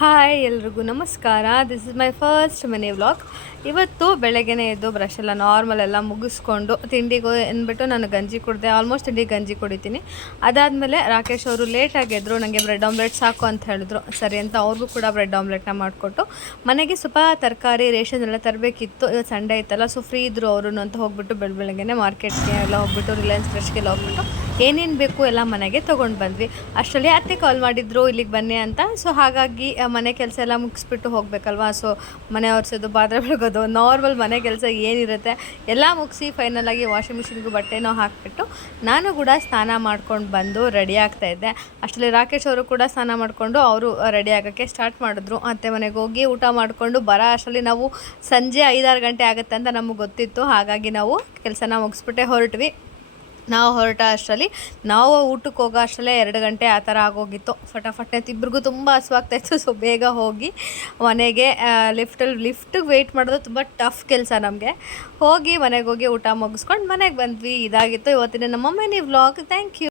Hi ಎಲ್ರಿಗೂ ನಮಸ್ಕಾರ. This is my first money vlog. ಇವತ್ತು ಬೆಳಗ್ಗೆನೇ ಎದ್ದು ಬ್ರಷ್ ಎಲ್ಲ ನಾರ್ಮಲ್ ಎಲ್ಲ ಮುಗಿಸ್ಕೊಂಡು ತಿಂಡಿಗೆ ಅಂದ್ಬಿಟ್ಟು ನಾನು ಗಂಜಿ ಕುಡಿದೆ. ಆಲ್ಮೋಸ್ಟ್ ತಿಂಡಿಗೆ ಗಂಜಿ ಕುಡಿತೀನಿ. ಅದಾದಮೇಲೆ ರಾಕೇಶ್ ಅವರು ಲೇಟಾಗಿ ಎದ್ರು. ನನಗೆ ಬ್ರೆಡ್ ಆಮ್ಲೆಟ್ ಸಾಕು ಅಂತ ಹೇಳಿದ್ರು. ಸರಿ ಅಂತ ಅವ್ರಿಗೂ ಕೂಡ ಬ್ರೆಡ್ ಆಮ್ಲೆಟ್ನ ಮಾಡಿಕೊಟ್ಟು ಮನೆಗೆ ಸ್ವಲ್ಪ ತರಕಾರಿ ರೇಷನ್ ಎಲ್ಲ ತರಬೇಕಿತ್ತು. ಇವತ್ತು ಸಂಡೇ ಇತ್ತಲ್ಲ, ಸೊ ಫ್ರೀ ಇದ್ದರು ಅವರು ಅಂತ ಹೋಗ್ಬಿಟ್ಟು ಬೆಳಗ್ಗೆನೇ ಮಾರ್ಕೆಟ್ಗೆ ಎಲ್ಲ ಹೋಗ್ಬಿಟ್ಟು ರಿಲಯನ್ಸ್ ಫ್ರೆಶ್ಗೆಲ್ಲ ಹೋಗ್ಬಿಟ್ಟು ಏನೇನು ಬೇಕು ಎಲ್ಲ ಮನೆಗೆ ತೊಗೊಂಡು ಬಂದ್ವಿ. ಅಷ್ಟರಲ್ಲಿ ಅತ್ತೆ ಕಾಲ್ ಮಾಡಿದ್ರು ಇಲ್ಲಿಗೆ ಬನ್ನಿ ಅಂತ. ಸೊ ಹಾಗಾಗಿ ಮನೆ ಕೆಲಸ ಎಲ್ಲ ಮುಗಿಸ್ಬಿಟ್ಟು ಹೋಗಬೇಕಲ್ವಾ. ಸೊ ಮನೆ ಒರೆಸೋದು, ಪಾತ್ರೆ ಬೆಳಗೋದು, ನಾರ್ಮಲ್ ಮನೆ ಕೆಲಸ ಏನಿರುತ್ತೆ ಎಲ್ಲ ಮುಗಿಸಿ ಫೈನಲಾಗಿ ವಾಷಿಂಗ್ ಮಿಷಿನ್ಗೂ ಬಟ್ಟೆನೂ ಹಾಕಿಬಿಟ್ಟು ನಾನು ಕೂಡ ಸ್ನಾನ ಮಾಡ್ಕೊಂಡು ಬಂದು ರೆಡಿ ಆಗ್ತಾಯಿದ್ದೆ. ಅಷ್ಟರಲ್ಲಿ ರಾಕೇಶ್ ಅವರು ಕೂಡ ಸ್ನಾನ ಮಾಡಿಕೊಂಡು ಅವರು ರೆಡಿ ಆಗೋಕ್ಕೆ ಸ್ಟಾರ್ಟ್ ಮಾಡಿದ್ರು. ಅತ್ತೆ ಮನೆಗೆ ಹೋಗಿ ಊಟ ಮಾಡಿಕೊಂಡು ಬರೋ ಅಷ್ಟರಲ್ಲಿ ನಾವು ಸಂಜೆ 5-6 ಗಂಟೆ ಆಗುತ್ತೆ ಅಂತ ನಮಗೆ ಗೊತ್ತಿತ್ತು. ಹಾಗಾಗಿ ನಾವು ಕೆಲಸನ ಮುಗಿಸ್ಬಿಟ್ಟೆ ಹೊರಟ್ವಿ. ನಾವು ಹೊರಟ ಅಷ್ಟರಲ್ಲಿ ನಾವು ಊಟಕ್ಕೆ ಹೋಗೋ ಅಷ್ಟರಲ್ಲೇ 2 ಗಂಟೆ ಆ ಥರ ಆಗೋಗಿತ್ತು. ಫಟಾಫಟ್ ಇಬ್ಬರಿಗೂ ತುಂಬ ಹಸುವಾಗ್ತಾಯಿತ್ತು. ಸೊ ಬೇಗ ಹೋಗಿ ಮನೆಗೆ ಲಿಫ್ಟಿಗೆ ವೆಯ್ಟ್ ಮಾಡೋದು ತುಂಬ ಟಫ್ ಕೆಲಸ ನಮಗೆ. ಹೋಗಿ ಮನೆಗೆ ಹೋಗಿ ಊಟ ಮುಗಿಸ್ಕೊಂಡು ಮನೆಗೆ ಬಂದ್ವಿ. ಇದಾಗಿತ್ತು ಇವತ್ತಿನ ನಮ್ಮ ಮಿನಿ ವ್ಲಾಗ್. Thank you.